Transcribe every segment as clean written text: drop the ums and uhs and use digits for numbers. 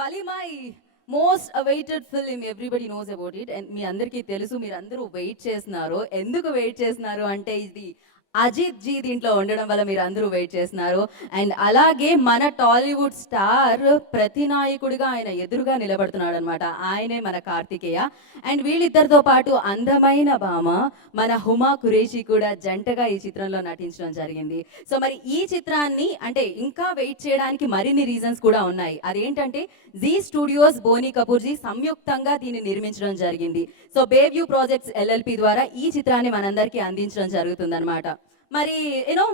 Valimai, most awaited film, everybody knows about it. And మీ అందరికీ తెలుసు, మీరు అందరూ వెయిట్ చేస్తున్నారు. ఎందుకు వెయిట్ చేస్తున్నారు అంటే, ఇది అజిత్ జీ దీంట్లో ఉండడం వల్ల మీరు అందరూ వెయిట్ చేస్తున్నారు. అండ్ అలాగే మన టాలీవుడ్ స్టార్ ప్రతినాయకుడిగా ఆయన ఎదురుగా నిలబడుతున్నాడు అనమాట. ఆయనే మన కార్తికేయ. అండ్ వీళ్ళిద్దరితో పాటు అందమైన భామ మన హుమా కురేషి కూడా జంటగా ఈ చిత్రంలో నటించడం జరిగింది. సో మరి ఈ చిత్రాన్ని అంటే ఇంకా వెయిట్ చేయడానికి మరిన్ని రీజన్స్ కూడా ఉన్నాయి. అదేంటంటే జీ స్టూడియోస్, బోనీ కపూర్ జీ సంయుక్తంగా దీన్ని నిర్మించడం జరిగింది. సో బేవ్యూ ప్రాజెక్ట్స్ ఎల్ఎల్పి ద్వారా ఈ చిత్రాన్ని మనందరికీ అందించడం జరుగుతుంది అనమాట. మరి యూనో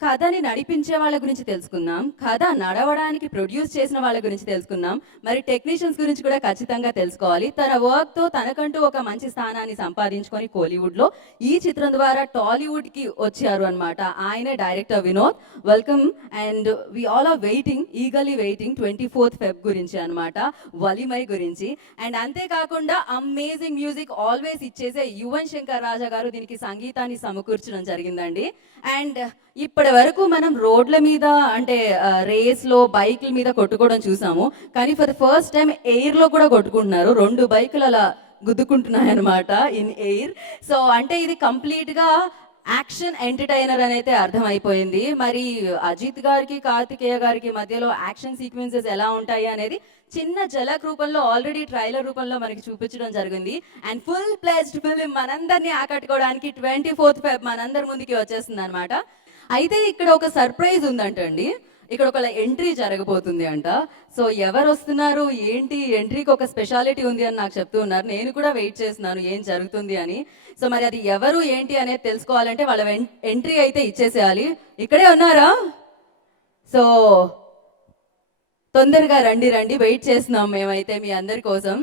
కథని నడిపించే వాళ్ళ గురించి తెలుసుకుందాం, కథ నడవడానికి ప్రొడ్యూస్ చేసిన వాళ్ళ గురించి తెలుసుకుందాం, మరి టెక్నీషియన్స్ గురించి కూడా ఖచ్చితంగా తెలుసుకోవాలి. తన వర్క్తో తనకంటూ ఒక మంచి స్థానాన్ని సంపాదించుకొని కోలీవుడ్లో ఈ చిత్రం ద్వారా టాలీవుడ్కి వచ్చారు అనమాట. ఆయనే director Vinod. Welcome. And we all are waiting, eagerly waiting 24th Feb గురించి అనమాట, వలిమై గురించి. అండ్ అంతేకాకుండా అమేజింగ్ మ్యూజిక్ ఆల్వేస్ ఇచ్చేసే యువన్ శంకర్ రాజా గారు దీనికి సంగీతాన్ని సమకూర్చడం జరిగిందండి. అండ్ ఇప్పటి వరకు మనం రోడ్ల మీద అంటే రేస్లో బైక్ల మీద కొట్టుకోవడం చూసాము, కానీ ఫర్ ద ఫస్ట్ టైం ఎయిర్లో కూడా కొట్టుకుంటున్నారు. 2 బైకులు అలా గుద్దుకుంటున్నాయి అనమాట ఇన్ ఎయిర్. సో అంటే ఇది కంప్లీట్గా యాక్షన్ ఎంటర్టైనర్ అని అయితే అర్థమైపోయింది. మరి అజిత్ గారికి కార్తికేయ గారికి మధ్యలో యాక్షన్ సీక్వెన్సెస్ ఎలా ఉంటాయి అనేది చిన్న జలక్ రూపంలో ఆల్రెడీ ట్రైలర్ రూపంలో మనకి చూపించడం జరిగింది. అండ్ ఫుల్ ప్లేస్డ్ ఫిల్మ్ మనందరినీ ఆకట్టుకోవడానికి 24th Feb మనందరి ముందుకి వచ్చేస్తుంది అనమాట. అయితే ఇక్కడ ఒక సర్ప్రైజ్ ఉందంటండి, ఇక్కడ ఒక ఎంట్రీ జరగబోతుంది అంట. సో ఎవరు వస్తున్నారు ఏంటి, ఎంట్రీకి ఒక స్పెషాలిటీ ఉంది అని నాకు చెప్తూ ఉన్నారు. నేను కూడా వెయిట్ చేస్తున్నాను ఏం జరుగుతుంది అని. సో మరి అది ఎవరు ఏంటి అనేది తెలుసుకోవాలంటే వాళ్ళ ఎంట్రీ అయితే ఇచ్చేసేయాలి. ఇక్కడే ఉన్నారా? సో తొందరగా రండి రండి, వెయిట్ చేస్తున్నాం మేమైతే మీ అందరి కోసం.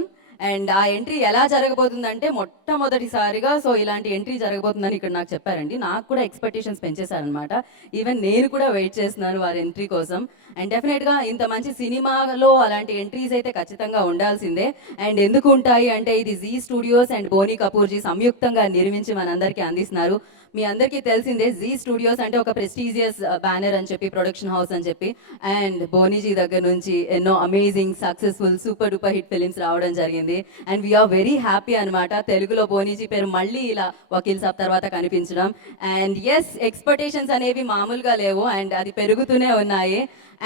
అండ్ ఆ ఎంట్రీ ఎలా జరగబోతుందంటే మొట్టమొదటిసారిగా సో ఇలాంటి ఎంట్రీ జరగబోతుందని ఇక్కడ నాకు చెప్పారండి. నాకు కూడా ఎక్స్పెక్టేషన్స్ పెంచేశారనమాట. ఈవెన్ నేను కూడా వెయిట్ చేస్తున్నాను వారి ఎంట్రీ కోసం. అండ్ డెఫినెట్గా ఇంత మంచి సినిమాలో అలాంటి ఎంట్రీస్ అయితే ఖచ్చితంగా ఉండాల్సిందే. అండ్ ఎందుకు ఉంటాయి అంటే ఇది జీ స్టూడియోస్ అండ్ బోనీ కపూర్ జీ సంయుక్తంగా నిర్మించి మనందరికీ అందిస్తున్నారు. మీ అందరికీ తెలిసిందే జీ స్టూడియోస్ అంటే ఒక ప్రెస్టీజియస్ బ్యానర్ అని చెప్పి, ప్రొడక్షన్ హౌస్ అని చెప్పి. అండ్ బోనీజీ దగ్గర నుంచి ఎన్నో amazing successful super duper hit films రావడం జరిగింది. అండ్ వీఆర్ వెరీ హ్యాపీ అనమాట, తెలుగులో బోనీజీ పేరు మళ్ళీ ఇలా వకీల్ సాబ్ తర్వాత కనిపించడం. అండ్ ఎస్, ఎక్స్పెక్టేషన్స్ అనేవి మామూలుగా లేవు అండ్ అది పెరుగుతూనే ఉన్నాయి.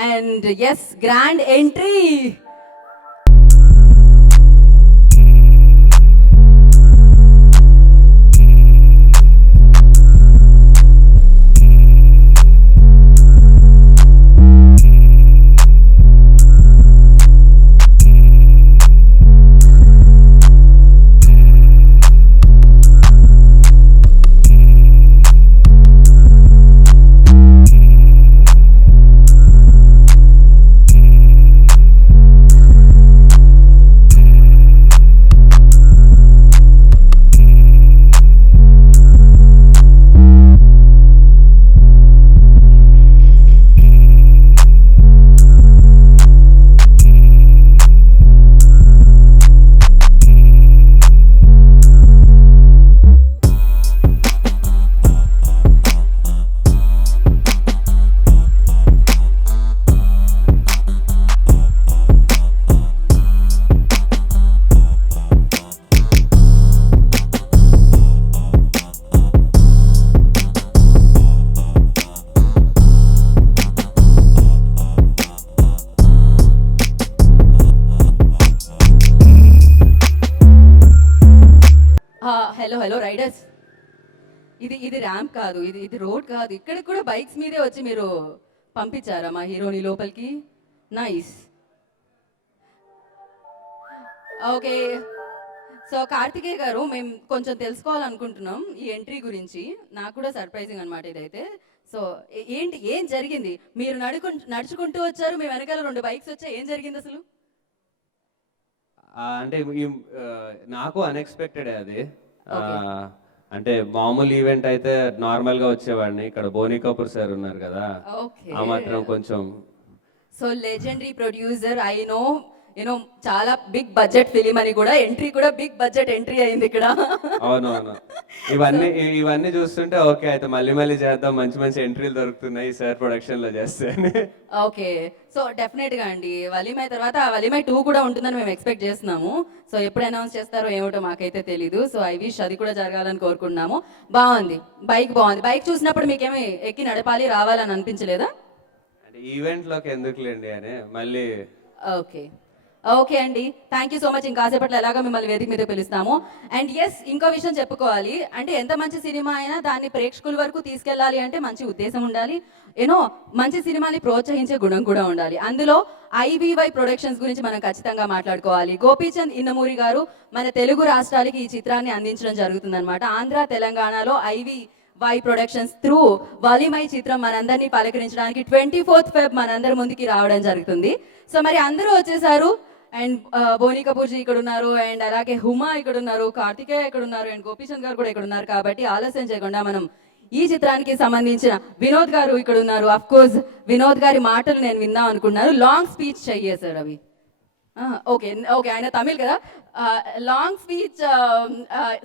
And yes, grand entry. Hello riders, ఇది ర్యాంప్ కాదు, ఇది రోడ్ కాదు. ఇక్కడికి కూడా బైక్స్ మీదే వచ్చి మీరు పంపించారా మా హీరోని లోపలికి? నైస్. ఓకే, సో కార్తికేయ గారు, మేము కొంచెం తెలుసుకోవాలనుకుంటున్నాం ఈ ఎంట్రీ గురించి. నాకు కూడా సర్ప్రైజింగ్ అనమాట ఇదైతే. సో ఏం జరిగింది? మీరు నడుచుకుంటూ వచ్చారు, మీ వెనకాల 2 బైక్స్ వచ్చాయి, ఏం జరిగింది అసలు? అంటే నాకు అన్ఎక్స్పెక్టెడ్ అది. అంటే మామూలు ఈవెంట్ అయితే నార్మల్ గా వచ్చేవాడిని. ఇక్కడ బోనీ కపూర్ సార్ ఉన్నారు కదా, ఆ మాత్రం కొంచెం. So legendary producer, I know you know చాలా బిగ్ బడ్జెట్ ఫిలిం అని కూడా ఎంట్రీ కూడా బిగ్ బడ్జెట్ ఎంట్రీ అయింది ఇక్కడ. అవునవును. ఇవన్నీ ఇవన్నీ చూస్తుంటే ఓకే అయితే మళ్ళీ మళ్ళీ చేద్దాం, మంచి మంచి ఎంట్రీలు దొరుకుతున్నాయి సార్ ప్రొడక్షన్ లో చేస్తే అని. ఓకే, సో డెఫినెట్ గా అండి వలిమై తర్వాత వలిమై 2 కూడా ఉంటుందని మేము ఎక్స్పెక్ట్ చేస్తున్నాము. సో ఎప్పుడు అనౌన్స్ చేస్తారో ఏమిటో మాకైతే తెలీదు. సో ఐ విష్ అది కూడా జరగాలని కోరుకుంటున్నాము. బాగుంది, బైక్ బాగుంది. బైక్ చూసినప్పుడు మీకేమి ఎక్కి నడపాలి రావాలని అనిపించలేదా? అంటే ఈవెంట్ లోకి ఎందుకులేండి అని మళ్ళీ. ఓకే ఓకే అండి, థ్యాంక్ యూ సో మచ్. ఇంకాసేపట్లో ఎలాగో మిమ్మల్ని వేదిక మీద పిలుస్తాము. అండ్ ఎస్, ఇంకో విషయం చెప్పుకోవాలి అంటే ఎంత మంచి సినిమా అయినా దాన్ని ప్రేక్షకుల వరకు తీసుకెళ్ళాలి అంటే మంచి ఉద్దేశం ఉండాలి, యూనో మంచి సినిమాని ప్రోత్సహించే గుణం కూడా ఉండాలి. అందులో ఐవీవై ప్రొడక్షన్స్ గురించి మనం ఖచ్చితంగా మాట్లాడుకోవాలి. గోపీచంద్ ఇన్నమూరి గారు మన తెలుగు రాష్ట్రాలకి ఈ చిత్రాన్ని అందించడం జరుగుతుందన్నమాట. ఆంధ్ర తెలంగాణలో వై ప్రొడక్షన్స్ త్రూ వలిమై చిత్రం మనందరినీ పలకరించడానికి 24th Feb మనందరి ముందుకి రావడం జరుగుతుంది. సో మరి అందరూ వచ్చేసారు. అండ్ బోనీ కపూర్ జీ ఇక్కడ ఉన్నారు, అండ్ అలాగే హుమా ఇక్కడ ఉన్నారు, కార్తికేయ ఇక్కడ ఉన్నారు, అండ్ గోపీచంద్ గారు కూడా ఇక్కడ ఉన్నారు. కాబట్టి ఆలస్యం చేయకుండా మనం ఈ చిత్రానికి సంబంధించిన వినోద్ గారు ఇక్కడ ఉన్నారు. అఫ్ కోర్స్ వినోద్ గారి మాటలు నేను విందాం అనుకున్నాను. లాంగ్ స్పీచ్ చెయ్యే సార్ అవి. ఓకే ఓకే, ఆయన తమిళ్ కదా. లాంగ్ స్పీచ్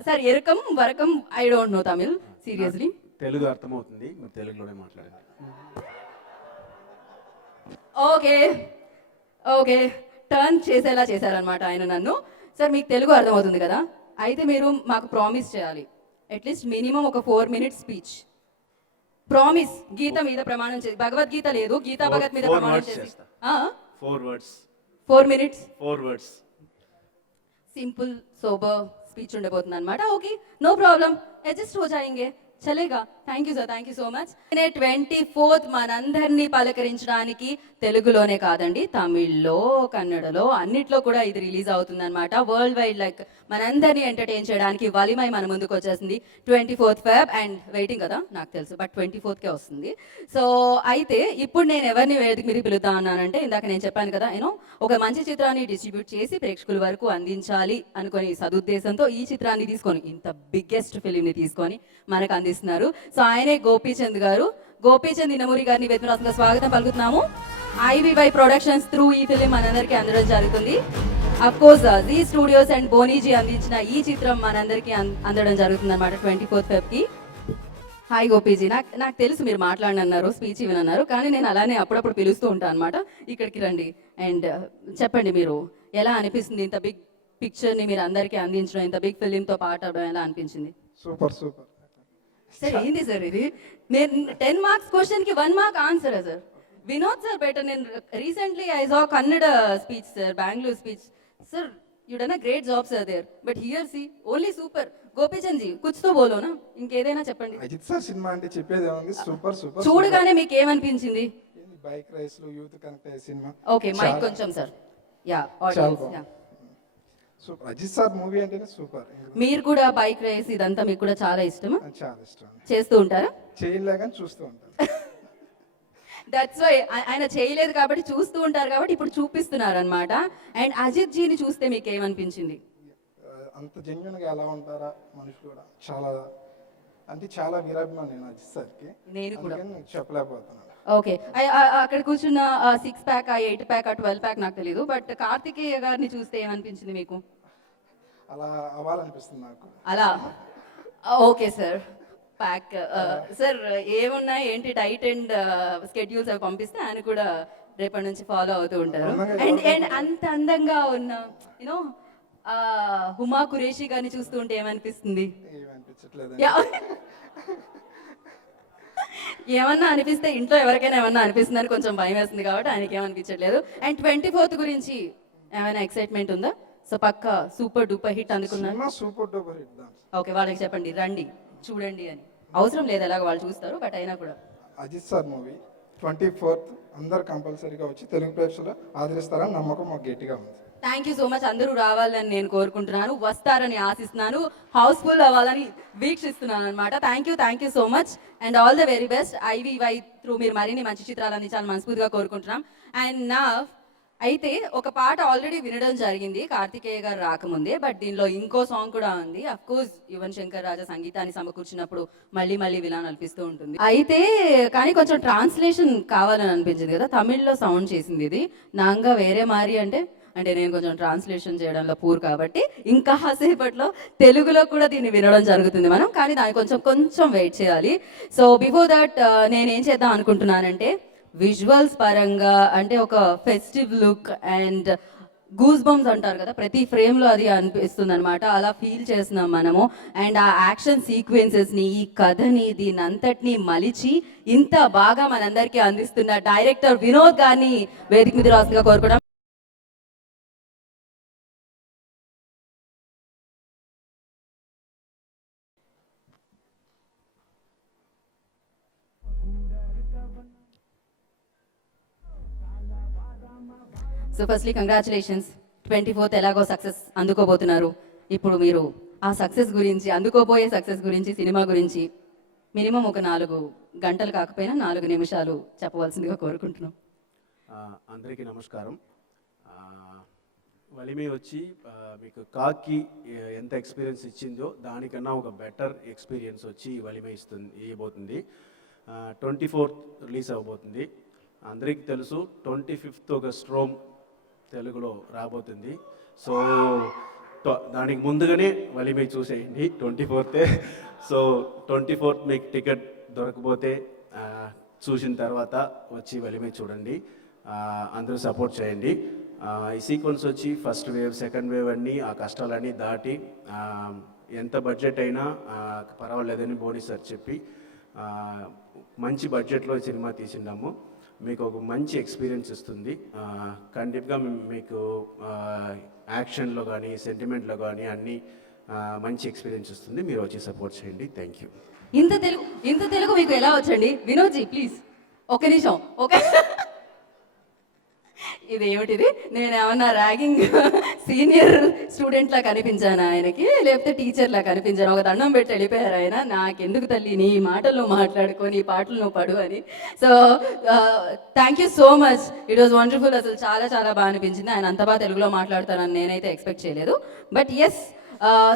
సార్, ఎరకం వరకం I don't know Tamil seriously. Telugu అర్థమవుతుంది, మీరు తెలుగులోనే మాట్లాడండి. ఓకే ఓకే, టర్న్ చేసేలా చేశారనమాట ఆయన నన్ను. సార్ మీకు తెలుగు అర్థమవుతుంది కదా, అయితే మీరు మాకు ప్రామిస్ చేయాలి అట్లీస్ట్ మినిమం ఒక 4 minutes స్పీచ్. ప్రామిస్, గీత మీద ప్రమాణం చేసి, భగవద్గీత లేదు, గీతా భగత్ మీద ప్రమాణం చేసి 4 minutes 4 words simple sober speech ఉండబోతుంది అనమాట. ఓకే, నో ప్రాబ్లం, అడ్జస్ట్ హో జాయింగే, చలేగా. Thank you sir, thank you so much. 24th మనందరినీ పలకరించడానికి తెలుగులోనే కాదండి, తమిళ్లో, కన్నడలో అన్నిట్లో కూడా ఇది రిలీజ్ అవుతుంది అనమాట. వరల్డ్ వైడ్ లైక్ మనందరినీ ఎంటర్టైన్ చేయడానికి వలిమై మన ముందుకు వచ్చేసింది 24th Feb. అండ్ వెయిటింగ్ కదా నాకు తెలుసు, బట్ 24th వస్తుంది. సో అయితే ఇప్పుడు నేను ఎవరిని వేదిక మీద పిలుద్దాం అన్నానంటే, ఇందాక నేను చెప్పాను కదా, నేను ఒక మంచి చిత్రాన్ని డిస్ట్రిబ్యూట్ చేసి ప్రేక్షకుల వరకు అందించాలి అనుకుని సదుద్దేశంతో ఈ చిత్రాన్ని తీసుకొని, ఇంత బిగ్గెస్ట్ ఫిలింని తీసుకొని మనకు అందిస్తున్నారు. సో ఆయనే గోపీచంద్ గారు. గోపీచంద్ ఇన్నమూరి గారిని వేదిక స్వాగతం పలుకుతున్నాము. ఐవీవై ప్రొడక్షన్స్ త్రూ ఈ ఫిలిం మనందరికీ అందడం జరుగుతుంది. Of course G studios and బోనీజీ అందించిన ఈ చిత్రం మనందరికీ అందడం జరుగుతుంది అనమాట 24th Feb కి. హాయ్ గోపీజీ, నాకు తెలుసు మీరు మాట్లాడనన్నారు, స్పీచ్ ఇవ్వనన్నారు, కానీ నేను అలానే అప్పుడప్పుడు పిలుస్తూ ఉంటాను అనమాట. ఇక్కడికి రండి అండ్ చెప్పండి, మీరు ఎలా అనిపిస్తుంది ఇంత బిగ్ పిక్చర్ని మీరు అందరికీ అందించడం, ఇంత బిగ్ ఫిలింతో పాటు అవడం ఎలా అనిపించింది? సూపర్ సూపర్ సార్ ఏంది సార్ ఇది? నేను 10 marks క్వశ్చన్కి 1 mark answer sir. Vinod sir better. నేను recently I saw Kannada speech sir, Bengaluru speech. Sir you done a great job sir there, but here see only super. Gopichand ji కుచ్ తో బోలో నా, ఇంకేదైనా చెప్పండి. అజిత్ సార్ సినిమా అంటే చెప్పేది ఏముంది, సూపర్ సూపర్. చూడగానే మీకు ఏమనిపించింది? బైక్ రేస్ లో యూత్ కనెక్ట్ అయ్యే సినిమా. ఓకే, మైక్ కొంచెం sir. Yeah audience, yeah super. Ajith sir movie అంటేనే సూపర్. మీరు కూడా బైక్ రేస్ ఇదంతా మీకు కూడా చాలా ఇష్టమా? చాలా ఇష్టం. చేస్తూ ఉంటారా? చేయలే కానీ చూస్తూ ఉంటాను. దట్స్ వై ఆయన చేయలేదు కాబట్టి చూస్తూ ఉంటారు కాబట్టి ఇప్పుడు చూపిస్తున్నారు అనమాట. అండ్ అజిత్ జీని చూస్తే మీకు ఏమనిపించింది? అంత జెన్యున్ గా ఎలా ఉంటారా మనిషి కూడా, చాలా అంటే చాలా వీరాభిమానం నేను అజిత్ సార్కి. నేను కూడా చెప్పలేకపోతున్నాను. ఓకే, అక్కడ కూర్చున్న 6 pack, 8 pack, 12 pack నాకు తెలియదు, బట్ కార్తికేయ గారిని చూస్తే ఏమనిపించింది మీకు? అలా అవ్వాలనిపిస్తుంది నాకు. అలా ఓకే సార్. ప్యాక్ సార్ ఏమున్నాయి ఏంటి డైట్ అండ్ స్కెడ్యూల్స్ అవి పంపిస్తే ఆయన కూడా రేపటి నుంచి ఫాలో అవుతూ ఉంటారు. అండ్ అంత అందంగా ఉన్న యూనో హుమా కురేషి గారిని చూస్తూ ఉంటే ఏమనిపిస్తుంది? ఏమన్నా అనిపిస్తే ఇంట్లో ఎవరికైనా ఏమన్నా అనిపిస్తుందని కొంచెం భయం వేస్తుంది కాబట్టి ఆయనకి ఏమనిపించట్లేదు. అండ్ 24th గురించి ఏమైనా ఎక్సైట్మెంట్ ఉందా? సో పక్క సూపర్ డూపర్ హిట్ అందుకున్నారు. Super duper hit. ఓకే, వాళ్ళకి చెప్పండి రండి చూడండి అని. అవసరం లేదు, ఎలాగో వాళ్ళు చూస్తారు, బట్ అయినా కూడా అజిత్ సార్ మూవీ 24th అందరు కంపల్సరీగా వచ్చి తెలుగు ప్రేక్షకులు ఆదరిస్తారని నమ్మకం మాకు గట్టిగా ఉంది. Thank you so much. అందరూ రావాలని నేను కోరుకుంటున్నాను, వస్తారని ఆశిస్తున్నాను, హౌస్ఫుల్ అవ్వాలని వీక్షిస్తున్నాను అనమాట. Thank you so much and all the very best. IVY through మీరు మరిన్ని మంచి చిత్రాలు అందించాలని మనస్ఫూర్తిగా కోరుకుంటున్నాం. అండ్ నా అయితే ఒక పాట ఆల్రెడీ వినడం జరిగింది కార్తికేయ గారు రాకముందే, బట్ దీనిలో ఇంకో సాంగ్ కూడా ఉంది. అఫ్ కోర్స్ యువన్ శంకర్ రాజా సంగీతాన్ని సమకూర్చినప్పుడు మళ్ళీ మళ్ళీ వినాలని అనిపిస్తూ ఉంటుంది. అయితే కానీ కొంచెం ట్రాన్స్లేషన్ కావాలని అనిపించింది కదా, తమిళ్లో సౌండ్ చేసింది ఇది. నాంగా వేరే మారి అంటే అంటే నేను కొంచెం ట్రాన్స్లేషన్ చేయడంలో పూర్ కాబట్టి ఇంకా సేపట్లో తెలుగులో కూడా దీన్ని వినడం జరుగుతుంది మనం, కానీ దానికి కొంచెం వెయిట్ చేయాలి. సో బిఫోర్ దట్ నేనేం చేద్దాం అనుకుంటున్నానంటే విజువల్స్ పరంగా అంటే ఒక festive look and goose bumps అంటారు కదా, ప్రతి ఫ్రేమ్లో అది అనిపిస్తుంది అనమాట, అలా ఫీల్ చేస్తున్నాం మనము. అండ్ ఆ యాక్షన్ సీక్వెన్సెస్ని, ఈ కథని, దీని అంతటిని మలిచి ఇంత బాగా మనందరికీ అందిస్తున్న డైరెక్టర్ వినోద్ గారిని వేదిక మీద రాసుగా కోరుకోవడం. సో ఫస్ట్లీ కంగ్రాచులేషన్స్, 24th ఎలాగో సక్సెస్ అందుకోబోతున్నారు. ఇప్పుడు మీరు ఆ సక్సెస్ గురించి, అందుకోబోయే సక్సెస్ గురించి, సినిమా గురించి మినిమం ఒక 4 గంటలు కాకపోయినా 4 నిమిషాలు చెప్పవలసిందిగా కోరుకుంటున్నాం. అందరికీ నమస్కారం. వలిమై వచ్చి మీకు కాకి ఎంత ఎక్స్పీరియన్స్ ఇచ్చిందో దానికన్నా ఒక బెటర్ ఎక్స్పీరియన్స్ వచ్చి వలిమై ఇవ్వబోతుంది. 24th రిలీజ్ అవ్వబోతుంది. అందరికీ తెలుసు 25th ఒక స్ట్రోమ్ తెలుగులో రాబోతుంది. సో దానికి ముందుగానే వలిమై చూసేయండి 24th. సో 24th మీకు టికెట్ దొరకపోతే చూసిన తర్వాత వచ్చి వలిమై చూడండి. అందరూ సపోర్ట్ చేయండి. ఈ సీక్వెన్స్ వచ్చి ఫస్ట్ వేవ్, సెకండ్ వేవ్ అన్నీ ఆ కష్టాలన్నీ దాటి ఎంత బడ్జెట్ అయినా పర్వాలేదని బోనీ సార్ చెప్పి మంచి బడ్జెట్లో సినిమా తీసిండాము. మీకు ఒక మంచి ఎక్స్పీరియన్స్ ఇస్తుంది. ఖండితంగా మీకు యాక్షన్లో కానీ సెంటిమెంట్లో కానీ అన్నీ మంచి ఎక్స్పీరియన్స్ ఇస్తుంది. మీరు వచ్చి సపోర్ట్ చేయండి. Thank you. ఇంత తెలుగు మీకు ఎలా వచ్చండి? వినోద్జీ ప్లీజ్ ఒక నిమిషం. ఇది ఏమిటిది? నేను ఏమన్నా ర్యాగింగ్ సీనియర్ స్టూడెంట్లా కనిపించాను ఆయనకి, లేకపోతే టీచర్లా కనిపించాను? ఒక దండం పెట్టి వెళ్ళిపోయారు ఆయన. నాకెందుకు తల్లి నీ మాటలు మాట్లాడుకొని ఈ పాటలు నువ్వు పడు అని. So thank you so much, it was wonderful. అసలు చాలా చాలా బాగా అనిపించింది. ఆయన అంత బాగా తెలుగులో మాట్లాడతానని నేనైతే ఎక్స్పెక్ట్ చేయలేదు. బట్ ఎస్,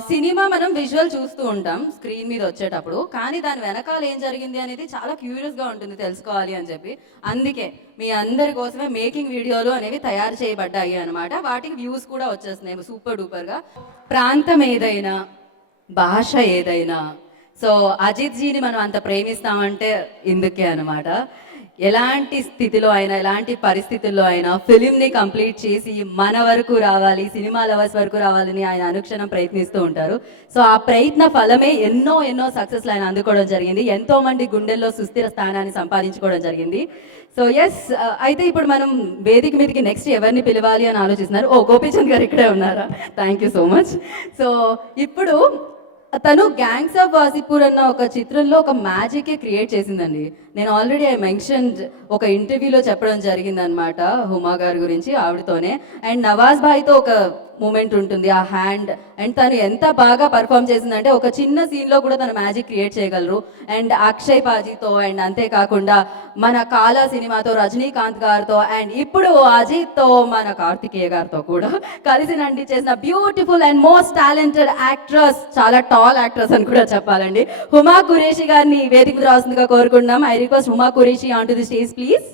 సినిమా మనం విజువల్ చూస్తూ ఉంటాం స్క్రీన్ మీద వచ్చేటప్పుడు, కానీ దాని వెనకాల ఏం జరిగింది అనేది చాలా క్యూరియస్గా ఉంటుంది తెలుసుకోవాలి అని చెప్పి. అందుకే మీ అందరి కోసమే మేకింగ్ వీడియోలు అనేవి తయారు చేయబడ్డాయి అనమాట. వాటికి వ్యూస్ కూడా వచ్చేస్తున్నాయి సూపర్ డూపర్గా. ప్రాంతం ఏదైనా, భాష ఏదైనా, సో అజిత్ జీని మనం అంత ప్రేమిస్తామంటే ఇందుకే అనమాట. ఎలాంటి స్థితిలో అయినా, ఎలాంటి పరిస్థితుల్లో అయినా ఫిలింని కంప్లీట్ చేసి మన వరకు రావాలి, సినిమా లవర్స్ వరకు రావాలని ఆయన అనుక్షణం ప్రయత్నిస్తూ ఉంటారు. సో ఆ ప్రయత్న ఫలమే ఎన్నో సక్సెస్లు ఆయన అందుకోవడం జరిగింది. ఎంతో మంది గుండెల్లో సుస్థిర స్థానాన్ని సంపాదించుకోవడం జరిగింది. సో ఎస్, అయితే ఇప్పుడు మనం వేదిక మీదకి నెక్స్ట్ ఎవరిని పిలవాలి అని ఆలోచిస్తున్నారు. గోపీచంద్ గారు ఇక్కడే ఉన్నారా? Thank you so much. So ఇప్పుడు తను గ్యాంగ్స్ ఆఫ్ వాసిపూర్ అన్న ఒక చిత్రంలో ఒక మ్యాజికే క్రియేట్ చేసిందండి. నేను ఆల్రెడీ ఐ మెన్షన్డ్ ఒక ఇంటర్వ్యూలో చెప్పడం జరిగింది అనమాట హుమా గారి గురించి, ఆవిడతోనే. అండ్ నవాజ్ భాయ్తో ఒక మూమెంట్ ఉంటుంది, ఆ హ్యాండ్. అండ్ తను ఎంత బాగా పర్ఫామ్ చేసిందంటే ఒక చిన్న సీన్లో కూడా తను మ్యాజిక్ క్రియేట్ చేయగలరు. అండ్ అక్షయ్ పాజీతో, అండ్ అంతేకాకుండా మన కాలా సినిమాతో రజనీకాంత్ గారితో, అండ్ ఇప్పుడు అజిత్తో, మన కార్తికేయ గారితో కూడా కలిసి నటించేసిన beautiful and most talented actress, చాలా టాల్ యాక్ట్రెస్ అని కూడా చెప్పాలండి, హుమా ఖురేషి గారిని వేదిక మీద రాస్తుందిగా కోరుకుంటున్నాం. I request Huma Qureshi on to the stage please.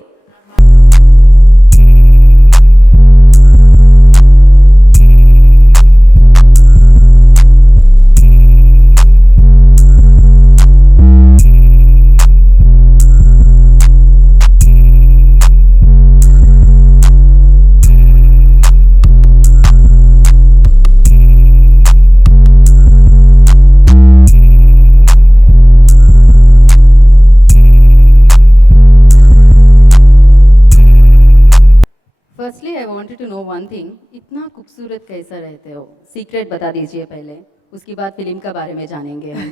Firstly I wanted to know one thing, इतना खूबसूरत कैसा रहते हो? सीक्रेट बता दीजिए पहले, उसके बाद फिल्म का बारे में जानेंगे हम.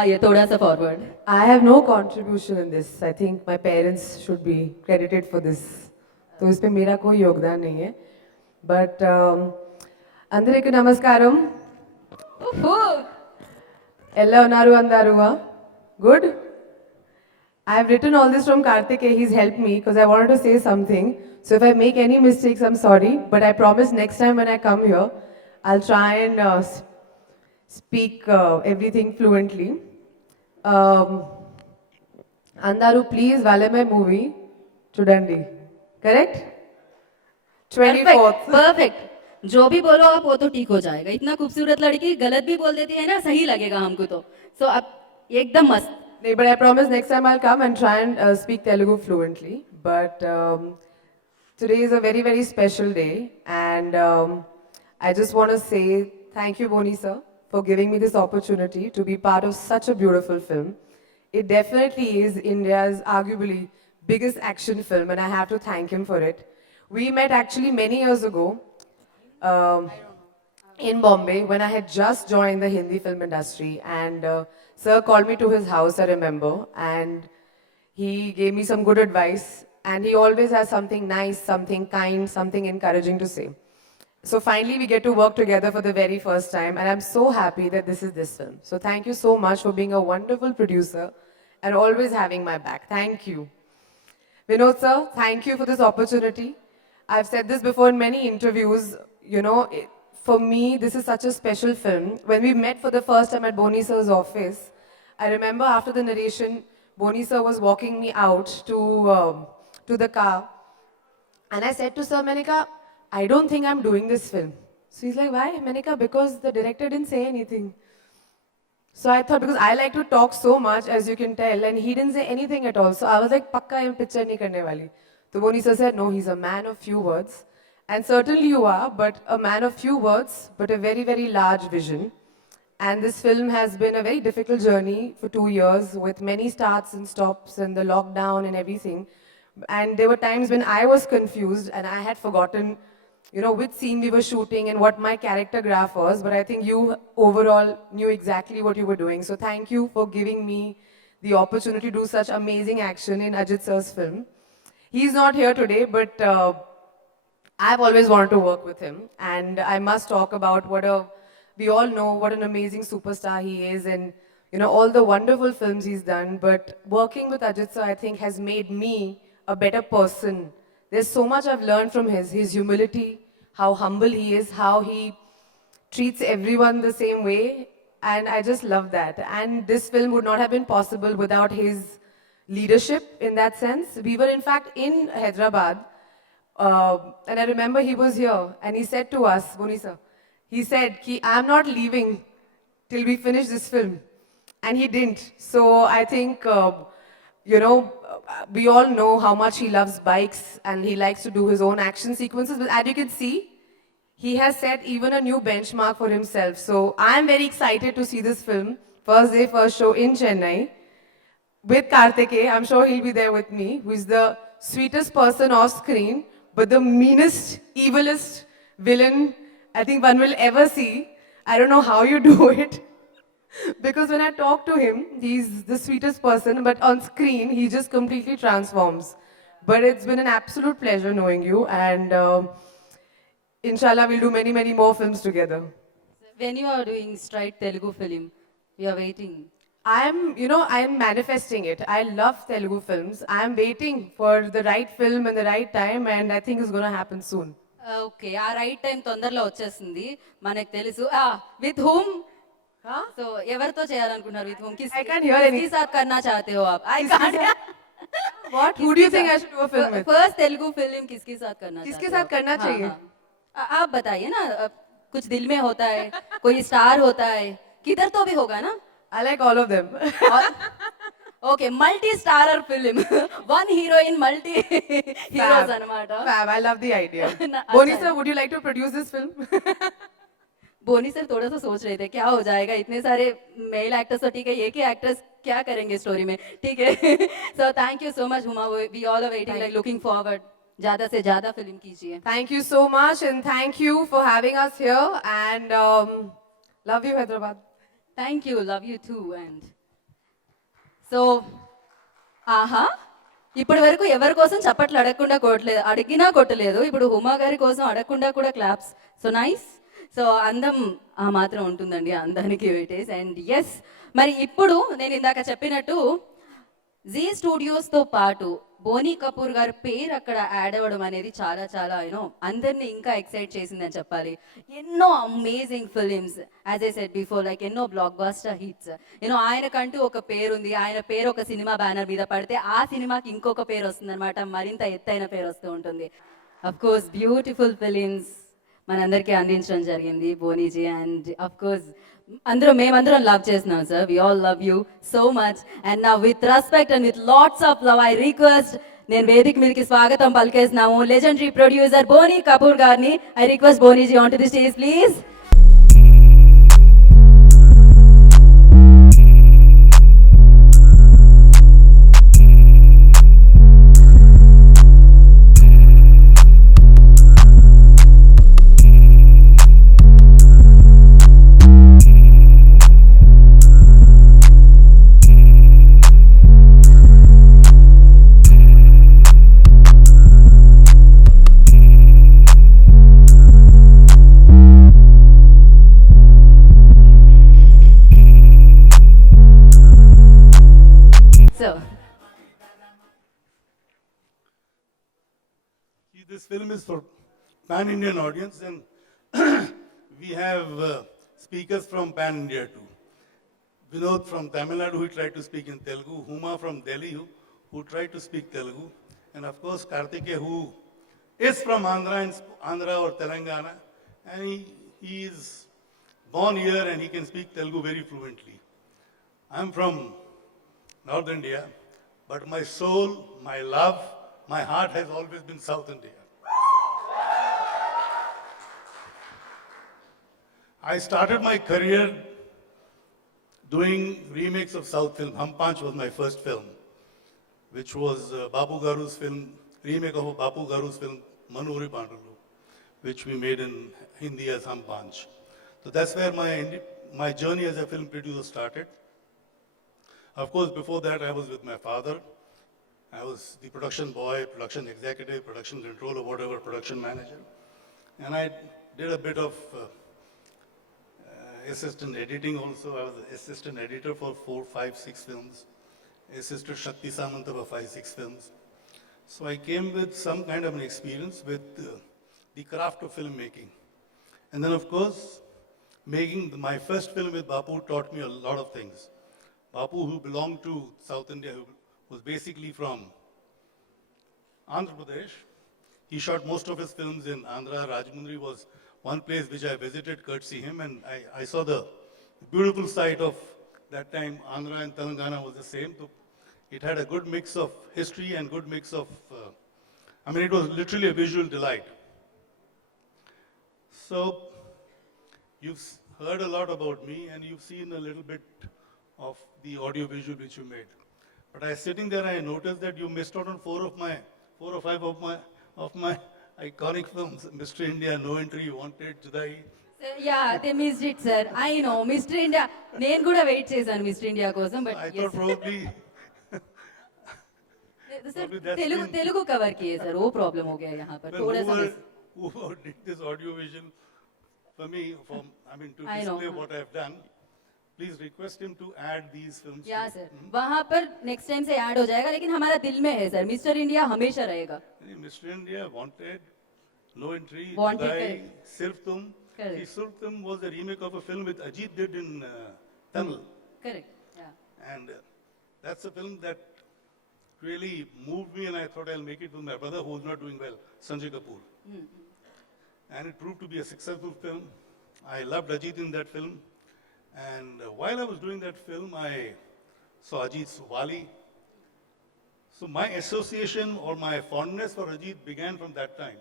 आइए थोड़ा सा forward. I have no contribution in this. I think my parents should be credited for this. तो इस पे मेरा कोई योगदान नहीं है. But అందరికీ నమస్కారం. ఎలా ఉన్నారు అందరూ? Good. I have written all this from Karthikeya. He's helped me because I wanted to say something. So if I make any mistakes, I'm sorry. But I promise next time when I come here, I'll try and speak everything fluently. Andaru, please, Valimai movie chudandi. Correct? 24th. Perfect जो भी बोलो आप वो तो ठीक हो जाएगा. इतना खूबसूरत लड़की गलत भी बोल देती है ना, सही लगेगा हमको तो. सो अब एकदम मस्त. No, but I promise next time I'll come and try and speak Telugu fluently. But today is a very, very special day. And I just want to say thank you, Boney sir, for giving me this opportunity to be part of such a beautiful film. It definitely is India's arguably biggest action film, and I have to thank him for it. We met actually many years ago. Um, in Bombay when I had just joined the Hindi film industry, and sir called me to his house, I remember, and he gave me some good advice, and he always has something nice, something kind, something encouraging to say. So finally we get to work together for the very first time, and I'm so happy that this is this film. So thank you so much for being a wonderful producer and always having my back. Thank you. Vinod sir, thank you for this opportunity. I've said this before in many interviews. You know, for me, this is such a special film. When we met for the first time at Boney sir's office, I remember after the narration, Boney sir was walking me out to the car. And I said to Sir, Manika, I don't think I'm doing this film. So he's like, why? Manika, because the director didn't say anything. So I thought, because I like to talk so much, as you can tell, and he didn't say anything at all. So I was like, Pakka in picture nahi karne wali. So Boney sir said, no, he's a man of few words. And certainly you are, but a man of few words, but a very, very large vision. And this film has been a very difficult journey for 2 years with many starts and stops and the lockdown and everything. And there were times when I was confused and I had forgotten, you know, which scene we were shooting and what my character graph was. But I think you overall knew exactly what you were doing. So thank you for giving me the opportunity to do such amazing action in Ajith sir's film. He's not here today, but I've always wanted to work with him. And I must talk about we all know what an amazing superstar he is and, you know, all the wonderful films he's done. But working with Ajith sir, I think, has made me a better person. There's so much I've learned from his humility, how humble he is, how he treats everyone the same way. And I just love that. And this film would not have been possible without his leadership in that sense. We were in fact in Hyderabad. And I remember he was here and he said to us, Boney sir, he said, I'm not leaving till we finish this film. And he didn't. So I think, you know, we all know how much he loves bikes and he likes to do his own action sequences. But as you can see, he has set even a new benchmark for himself. So I'm very excited to see this film. First day, first show in Chennai with Karthikeya. I'm sure he'll be there with me, who is the sweetest person off screen, but the meanest, evilest villain I think one will ever see. I don't know how you do it. Because when I talk to him, he's the sweetest person, but on screen, he just completely transforms. But it's been an absolute pleasure knowing you, and inshallah, we'll do many, many more films together. When you are doing straight Telugu film, we are waiting. I'm manifesting it. I love Telugu films. I'm waiting for the right film and the right time, and I think it's going to happen soon. Okay ఆ right time తొందరలో వచ్చేస్తుంది మనకు తెలుసు with whom so ఎవరితో చేయాలనుకున్నారు with whom I can't hear किसके anything. साथ करना चाहते हो आप I can't What? Who do you think I should do a film with? First Telugu film किसके साथ करना किसके चाहते साथ हो? करना हाँ, चाहिए? हाँ। आप बताइए ना कुछ दिल में होता है कोई स्टार होता है किधर तो भी होगा ना I like all of them. Okay multi starrer film one heroine multi heroes అన్నమాట Fab, I love the idea. Na- Boney अच्छा sir, would you like to produce this film? Boney sir थोड़ा सा सोच रहे थे क्या हो जाएगा इतने सारे मेल एक्टर्स तो ठीक है एक ही एक्ट्रेस क्या करेंगे स्टोरी में ठीक है so thank you so much Huma we all are waiting like looking forward ज्यादा से ज्यादा फिल्म कीजिए Thank you so much, and thank you for having us here. And love you, Hyderabad. Thank you love you two and so ఆహా ఇప్పటి వరకు ఎవరి కోసం చప్పట్లు అడగకుండా కొట్టలేదు అడిగినా కొట్టలేదు ఇప్పుడు హుమా గారి కోసం అడగకుండా కూడా క్లాప్స్ సో నైస్ సో అందం ఆ మాత్రం ఉంటుందండి అందానికి వెయిటేజ్ అండ్ ఎస్ మరి ఇప్పుడు నేను ఇందాక చెప్పినట్టు జీ స్టూడియోస్తో పాటు బోనీ కపూర్ గారి పేరు అక్కడ యాడ్ అవ్వడం అనేది చాలా చాలా యూనో అందరినీ ఇంకా ఎక్సైట్ చేసిందని చెప్పాలి ఎన్నో amazing films as I said before like ఎన్నో బ్లాక్ బాస్టర్ హిట్స్ యూనో ఆయనకంటూ ఒక పేరు ఉంది ఆయన పేరు ఒక సినిమా బ్యానర్ మీద పడితే ఆ సినిమాకి ఇంకొక పేరు వస్తుంది అనమాట మరింత ఎత్తైన పేరు వస్తూ ఉంటుంది అఫ్ కోర్స్ బ్యూటిఫుల్ ఫిలిమ్స్ మనందరికీ అందించడం జరిగింది బోనీజీ అండ్ అఫ్ కోర్స్ మేమందరం లవ్ చేస్తున్నాం sir we all love you so much and నా with respect and with lots of love I request నేను వేదిక మీదకి స్వాగతం పలికేస్తున్నాము లెజెండరీ ప్రొడ్యూసర్ బోనీ కపూర్ గారిని I request బోనీజీ on to the stage please. So, This film is for pan-Indian audience, and we have speakers from pan-India too. Vinod from Tamil Nadu, who tried to speak in Telugu. Huma from Delhi, who tried to speak Telugu. And of course, Karthikeya, who is from Andhra or Telangana. And he is born here and he can speak Telugu very fluently. I'm from North India, but my soul, my love, my heart has always been South India. I started my career doing remakes of South film. Hum Panch was my first film, which was Babu Garu's film, remake of Babu Garu's film, Manuri Pandalu, which we made in Hindi as Hum Panch. So that's where my journey as a film producer started. Of course, before that, I was with my father. I was the production boy, production executive, production controller, whatever, production manager. And I did a bit of assistant editing also. I was assistant editor for 4, 5, 6 films. Assistant Shakti Samanta for 5, 6 films. So I came with some kind of an experience with the craft of filmmaking. And then, of course, making my first film with Bapu taught me a lot of things. Bapu, who belonged to South India, who was basically from Andhra Pradesh. He shot most of his films in Andhra. Rajmundry was one place which I visited courtesy him, and I saw the beautiful sight of that time. Andhra and Telangana was the same. So it had a good mix of history and good mix of, it was literally a visual delight. So you've heard a lot about me, and you've seen a little bit of the audio visual which you made. But I was sitting there, I noticed that you missed out on 4 or 5 of my iconic films. Mr. India, No Entry, Wanted, Judai. yeah, they missed it, sir. I know, Mr. India. నేను కూడా wait చేశాను mister India కోసం but I thought probably sir that's Telugu been- Telugu cover किए sir वो problem हो गया यहाँ पर थोड़ा सा miss- whoever did this audio vision for me, to I know. display what I've done, please request him to add these films. या sir वहाँ पर नेक्स्ट टाइम से ऐड हो जाएगा लेकिन हमारा दिल में है सर मिस्टर इंडिया हमेशा रहेगा. Mr. India, Wanted, No Entry, Wanted, Judai, correct. Sirf Tum. Correct. See, Sirf Tum was a remake of a film with Ajith did in Tamil. Correct या And that's a film that really moved me, and I thought I'll make it with my brother who was not doing well, Sanjay Kapoor. And it proved to be a successful film. I loved Ajit in that film. And while I was doing that film, I saw Ajit's Wali. So my association or my fondness for Ajit began from that time.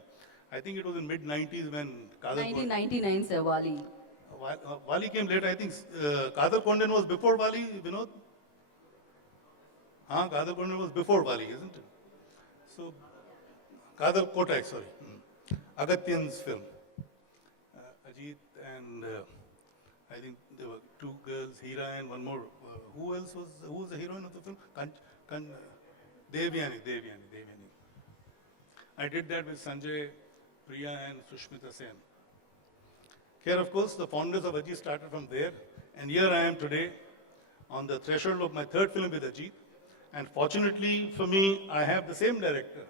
I think it was in mid-90s when Kadar 1999 sir वाली Wali came later. I think Kadar Kondan was before Wali, Vinod? Kadar Kondan was before Wali, isn't it? So, Kadar Kotak, sorry. Agatyan's film. Ajit and I think there were 2 girls, Hira and one more. Who was the heroine of the film? Devyani. I did that with Sanjay, Priya and Sushmita Sen. Here, of course, the fondness of Ajit started from there. And here I am today on the threshold of my 3rd film with Ajit. And fortunately for me, I have the same director,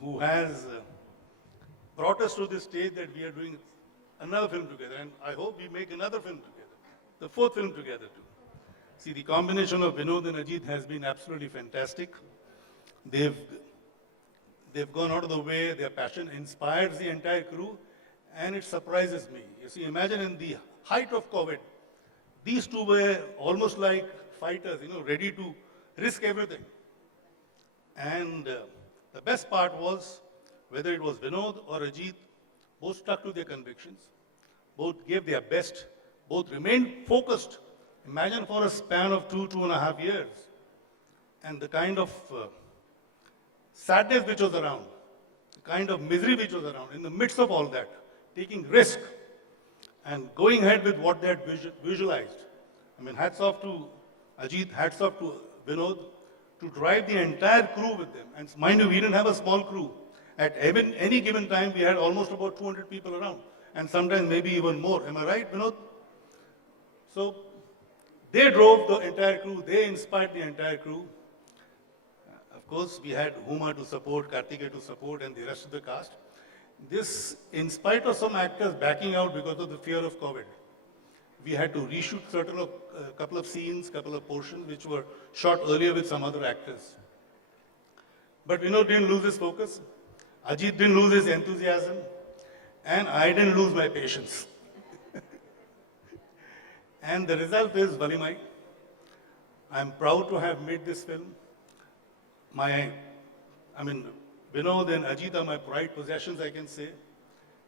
who has brought us to this stage that we are doing another film together. And I hope we make another film together, the 4th film together too. See, the combination of Vinod and Ajit has been absolutely fantastic. They've gone out of the way, their passion inspires the entire crew, and it surprises me. You see, imagine in the height of COVID, these two were almost like fighters, ready to risk everything. And the best part was, whether it was Vinod or Ajith, both stuck to their convictions, both gave their best, both remained focused. Imagine for a span of 2.5 years, and the kind of sadness which was around, the kind of misery which was around, in the midst of all that, taking risk and going ahead with what they had visualized. I mean, hats off to Ajith, hats off to Vinod, to drive the entire crew with them. And mind you, we didn't have a small crew. At any given time, we had almost about 200 people around, and sometimes maybe even more. Am I right, Vinod? So they drove the entire crew, they inspired the entire crew. Of course, we had Huma to support, Karthikeya to support, and the rest of the cast. This, in spite of some actors backing out because of the fear of COVID, we had to reshoot couple of scenes, couple of portions which were shot earlier with some other actors. But Vinod didn't lose his focus, Ajith didn't lose his enthusiasm, and I didn't lose my patience. And the result is Valimai. I'm proud to have made this film. Vinod and Ajith are my pride possessions, I can say.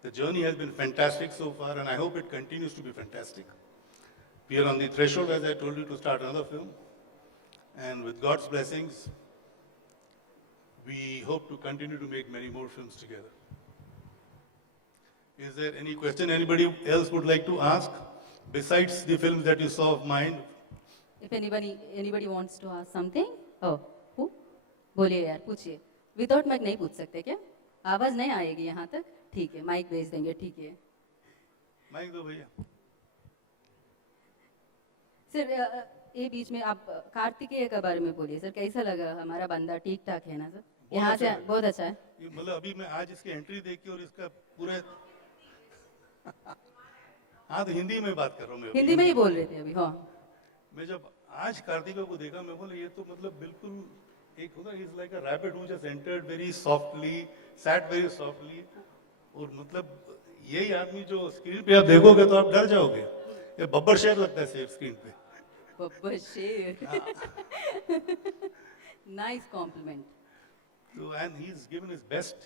The journey has been fantastic so far, and I hope it continues to be fantastic. We are on the threshold, as I told you, to start another film. And with God's blessings, we hope to continue to make many more films together. Is there any question anybody else would like to ask, besides the films that you saw of mine? If anybody wants to ask something, oh, who? बोलिए यार, पूछिए. Without mic नहीं पूछ सकते क्या? आवाज नहीं आएगी यहाँ तक? ठीक है, माइक भेज देंगे, ठीक है. माइक दो भैया. सर, ये बीच में आप कार्तिकेय के बारे में बोलिए सर, कैसा लगा? हमारा बंदा ठीक ठाक है ना सर? यहाँ से बहुत अच्छा है. मतलब अभी मैं आज इसकी एंट्री देखी और इसका पूरे हाँ, तो हिंदी में बात कर रहा हूँ मैं. हिंदी में ही बोल रहे थे अभी. हाँ. मैं जब आज कार्तिकेय को देखा, मैं बोला ये तो मतलब बिल्कुल एक होता है, is like a rabbit who just entered very softly, sat very softly. और मतलब यही आदमी जो स्क्रीन पे आप देखोगे तो आप डर जाओगे. ये बब्बर शेर लगता है शेर स्क्रीन पे. बब्बर शेर. Nice compliment. So, and he's given his best.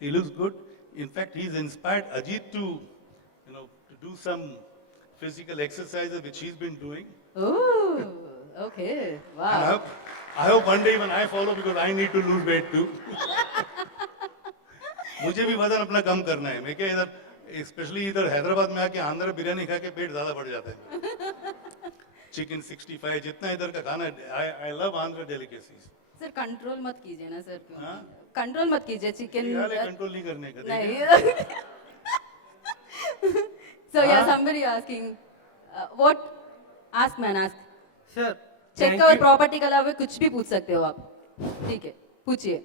He looks good. In fact, he's inspired Ajith to do some physical exercises which he's been doing. Oh, okay. Wow. I hope one day even I follow, because I need to lose weight too. मुझे भी वजन अपना कम करना है. मैं क्या इधर, specially इधर हैदराबाद में आके आंध्र बिरयानी खा के पेट ज्यादा बढ़ जाता है. चिकन 65 जितना इधर का खाना, I love Andhra delicacies. Sir control मत कीजिए ना सर. कंट्रोल मत कीजिए. चिकन कंट्रोल नहीं करने का. नहीं. So yeah, somebody asking, what? Ask man, ask. Sir check और प्रॉपर्टी के अलावा कुछ भी पूछ सकते हो आप. ठीक है, पूछिए.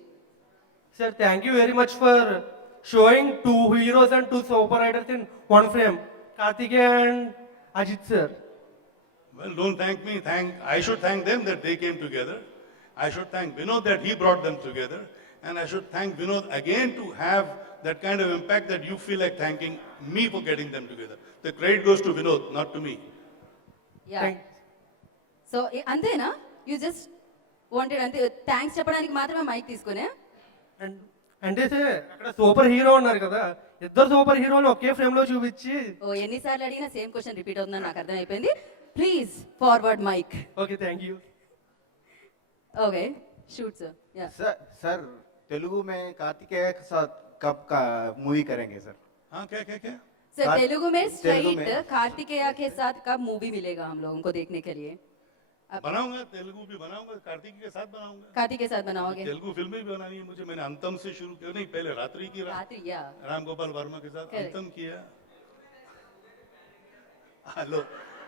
Sir, thank you very much for showing two heroes and two super riders in one frame, Karthikeya and Ajith sir. Well, don't thank me. I should thank them that they came together. I should thank Vinod that he brought them together. And I should thank Vinod again to have that kind of impact that you feel like thanking me for getting them together. The credit goes to Vinod, not to me. Yeah. Thanks. So అంతేనా? You just wanted అంతే thanks చెప్పడానికి మాత్రమే mic తీసుకునే. And అంటే sir అక్కడ super hero ఉన్నారు కదా, ఇద్దరు సూపర్ హీరోలు ఒకే ఫ్రేమ్ లో చూపించి. ఓ ఎన్నిసార్లు అడిగినా సేమ్ క్వశ్చన్ రిపీట్ అవుతుందని నాకు అర్థమైపోయింది. Please forward mike. Okay, thank you. Okay, shoot sir. Yeah sir Telugu में कार्तिकेय के साथ कब का मूवी करेंगे सर? हाँ, क्या क्या क्या? सर तेलुगु में तेलुगु स्ट्रेट में। कार्तिकेया के साथ कब मूवी मिलेगा हम लोगों को देखने के लिए? बनाऊंगा, तेलुगु भी बनाऊंगा, कार्तिक के साथ बनाऊंगा. कार्तिक के साथ बनाओगे? तेलुगु फिल्में भी बनानी है मुझे. मैंने अंतम से शुरू किया, नहीं पहले रात्रि की रात्रि या राम गोपाल वर्मा के साथ Correct. अंतम किया. हेलो,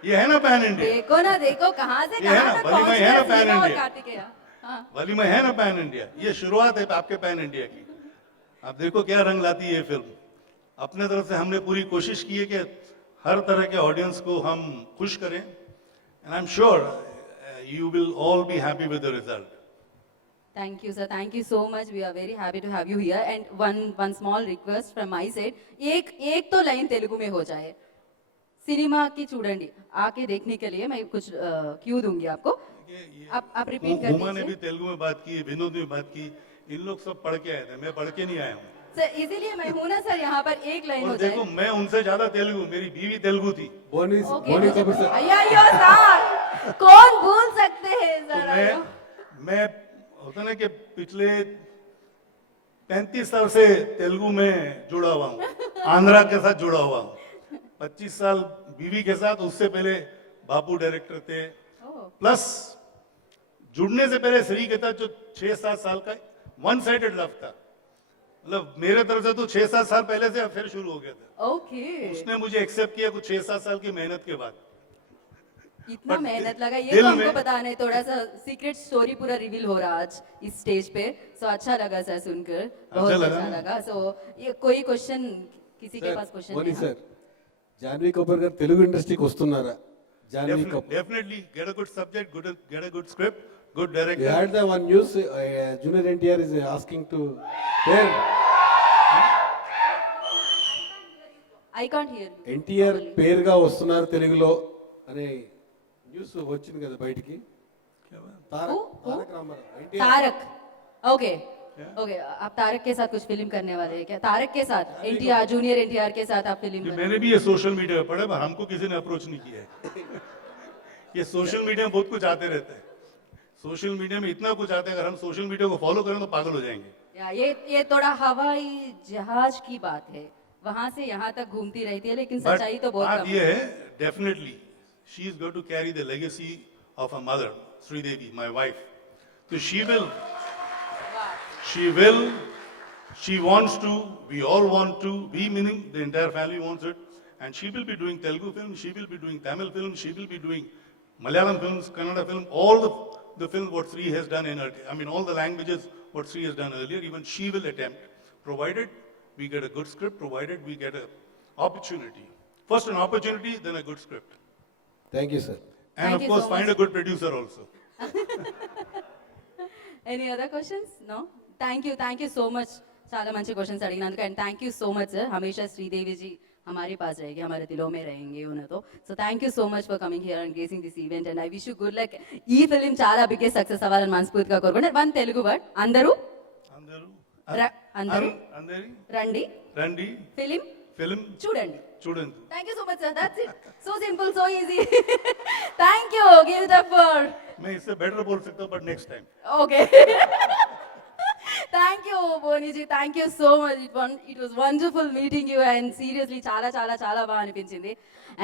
ये है ना पैन इंडिया. देखो ना, देखो कहाँ से ये है कहाँ ना, तक वलीमा पहुँच है ना गया पैन सीमा और इंडिया. कार्तिकेया. हाँ. वलीमा है ना पैन इंडिया. ये शुरुआत है आपके पैन इंडिया की. आप देखो क्या रंग लाती है ये फिल्म. अपने तरफ से हमने पूरी कोशिश की है कि हर तरह के ऑडियंस को हम खुश करें. And I am sure you will all be happy with the result. Thank you, sir. Thank you so much. We are very happy to have you here. And one small request from my side. एक तो line Telugu में हो जाए. Cinema की चूड़ंडी आके देखने के लिए मैं कुछ क्यू दूंगी आपको. आप रिपीट कर हुमा ने भी दीजिए. तेलुगु में बात की, विनोद ने बात की, इन लोग सब पढ़ के आए थे, मैं पढ़ के नहीं आया हूँ। सर इसीलिए मैं हूं ना सर यहाँ पर एक लाइन और हो देखो जाए. मैं उनसे ज्यादा तेलुगु, मेरी बीवी तेलुगु थी, बोनी Okay, बोनी मुझे- कपूर सर अय्यो सर कौन भूल सकते हैं तो सर. मैं होता ना कि पिछले 35 साल से तेलुगु में जुड़ा हुआ हूँ, आंध्रा के साथ जुड़ा हुआ हूँ, 25 साल बीवी के साथ, उससे पहले बापू डायरेक्टर थे, प्लस जुड़ने से पहले श्री के साथ जो 6-7 साल का वन साइडेड लव था, मतलब मेरे तरफ से तो 6-7 साल पहले से अफेयर शुरू हो गया था। ओके. उसने मुझे एक्सेप्ट किया कुछ 6-7 साल की मेहनत के बाद। इतना But मेहनत लगा ये दिल तो हमको में- पता नहीं. थोड़ा सा सीक्रेट स्टोरी पूरा रिवील हो रहा आज इस स्टेज पे. सो अच्छा लगा सर सुनकर. बहुत लगा अच्छा ना? लगा. सो ये कोई क्वेश्चन किसी के సార్ पास क्वेश्चन బోనీ है? సార్ జాన్వీ కపూర్ గారు తెలుగు ఇండస్ట్రీకి వస్తున్నారా Janhvi Kapoor Definitely get a good subject, get a good script, good We director. had the one news, Junior NTR is asking to there. I can't hear you. NTR పేరుగా వస్తున్నారు తెలుగులో అనే న్యూస్ వచ్చింది కదా బయటికి. తారక రామారావు ఎన్టీఆర్ तारक. ओके. ओके आप तारक के साथ कुछ फिल्म करने वाले हैं क्या? तारक के साथ एनटीआर जूनियर एनटीआर के साथ आप फिल्म कि कर. मैंने भी ये सोशल मीडिया पे पढ़ा, पर हमको किसी ने अप्रोच नहीं किया है। ये सोशल मीडिया में बहुत कुछ आते रहते हैं, सोशल मीडिया में इतना कुछ आता है, अगर हम सोशल मीडिया को फॉलो करें तो पागल हो जाएंगे। या ये थोड़ा हवाई जहाज की बात है. वहां से यहाँ तक घूमती रहती है लेकिन But सच्चाई तो बहुत बात कम ये है. है, definitely she is going to carry the legacy of a mother, Sridevi, my wife. तो she wants to, we all want to, we meaning the entire family wants it, and she will be doing Telugu films, she will be doing Tamil films, she will be doing Malayalam films, Kannada film, all the films what Sri has done in her, I mean all the languages what Sri has done earlier, even she will attempt, provided we get a good script, provided we get a opportunity. First an opportunity, then a good script. Thank you sir And Thank of you course so find much. a good producer also. Any other questions? No? Thank you so much. చాలా మంచి questions అడిగినందుకు and thank you so much sir. హమేషా శ్రీదేవి जी हमारे पास रहेगी, हमारे दिलों में रहेंगे उन्हें तो. So thank you so much for coming here and gracing this event and I wish you good luck. ఈ ఫిలిం చాలా బిగ్గెస్ట్ సక్సెస్ అవ్వాలని మనస్ఫూర్తిగా కోరుకుంటే వన్ తెలుగు వర్డ్ అందరూ అందరూ అందరూ అందరి రండి రండి ఫిలిం ఫిల్మ్ చూడండి. చూడండి. Thank you so much sir. That's it. So simple, so easy. Thank you. Give it up for. मैं इससे बेटर बोल सकता हूँ, but next time. Okay. Thank you, Boney ji. Thank you so much. It was wonderful meeting you and seriously చాలా చాలా చాలా బాగా అనిపించింది.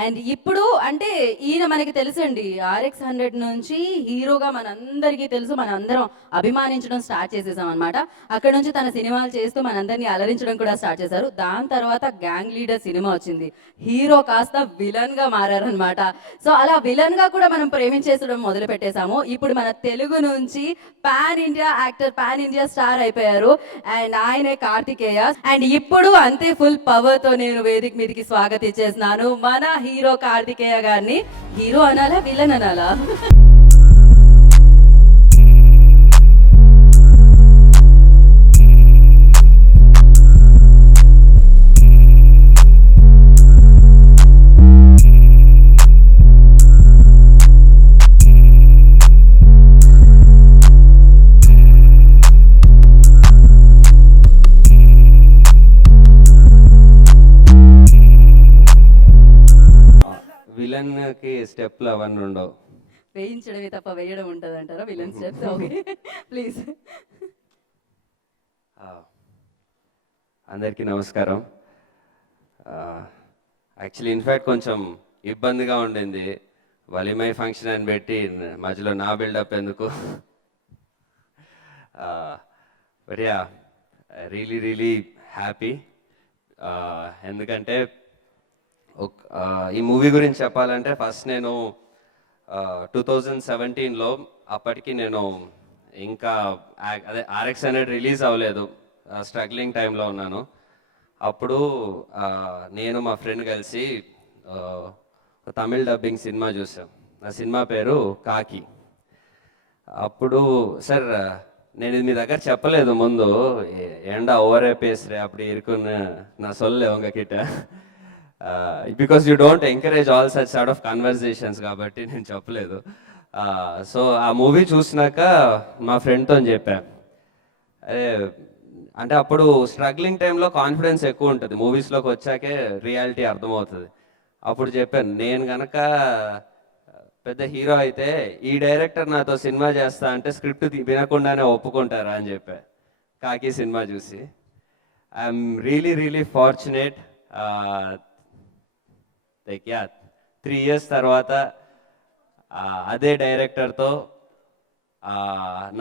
అండ్ ఇప్పుడు అంటే ఈయన మనకి తెలుసండి RX100 నుంచి హీరోగా మనందరికీ తెలుసు, మనందరం అభిమానించడం స్టార్ట్ చేసేసాం అనమాట. అక్కడ నుంచి తన సినిమాలు చేస్తూ మనందరినీ అలరించడం కూడా స్టార్ట్ చేశారు. దాని తర్వాత గ్యాంగ్ లీడర్ సినిమా వచ్చింది, హీరో కాస్త విలన్ గా మారారనమాట. సో అలా విలన్ గా కూడా మనం ప్రేమించేసడం మొదలు పెట్టేశాము. ఇప్పుడు మన తెలుగు నుంచి pan India actor, pan India star అయిపోయారు అండ్ ఆయనే కార్తికేయ. అండ్ ఇప్పుడు అంతే ఫుల్ పవర్ తో నేను వేదిక మీదకి స్వాగతించేస్తున్నాను మన హీరో కార్తికేయ గారిని. హీరో అనాలా విలన్ అనాలా? విలన్ కి స్టెప్లు అవన్నీ ఉండవు. వేయించడమే తప్ప వేయడం ఉంటుంది అంటారా విలన్ స్టెప్స్? Okay please. అందరికీ నమస్కారం. యాక్చువల్లీ ఇన్ఫ్యాక్ట్ కొంచెం ఇబ్బందిగా ఉండింది, వలిమై ఫంక్షన్ అని పెట్టి మధ్యలో నా బిల్డప్ ఎందుకు. But yeah really happy. ఎందుకంటే ఈ మూవీ గురించి చెప్పాలంటే ఫస్ట్ నేను 2017లో, అప్పటికి నేను ఇంకా అదే RX100 రిలీజ్ అవ్వలేదు, స్ట్రగ్లింగ్ టైంలో ఉన్నాను. అప్పుడు నేను మా ఫ్రెండ్ కలిసి తమిళ్ డబ్బింగ్ సినిమా చూసాం. ఆ సినిమా పేరు కాకి. అప్పుడు సార్ నేను ఇది మీ దగ్గర చెప్పలేదు ముందు, ఏండా ఓవర్ పేசுறே அப்படி இருக்குன்னு நான் சொல்ல உங்ககிட்ட, because you don't encourage all such sort of conversations కాబట్టి నేను చెప్పలేదు. సో ఆ మూవీ చూసినాక మా ఫ్రెండ్తో చెప్పాను, అరే అంటే అప్పుడు స్ట్రగ్లింగ్ టైంలో కాన్ఫిడెన్స్ ఎక్కువ ఉంటుంది, మూవీస్లోకి వచ్చాకే రియాలిటీ అర్థమవుతుంది. అప్పుడు చెప్పాను, నేను గనక పెద్ద హీరో అయితే ఈ డైరెక్టర్ నాతో సినిమా చేస్తా అంటే స్క్రిప్ట్ వినకుండానే ఒప్పుకుంటారా అని చెప్పా కాకి సినిమా చూసి. I'm really really fortunate. Like yeah 3 years తర్వాత అదే డైరెక్టర్తో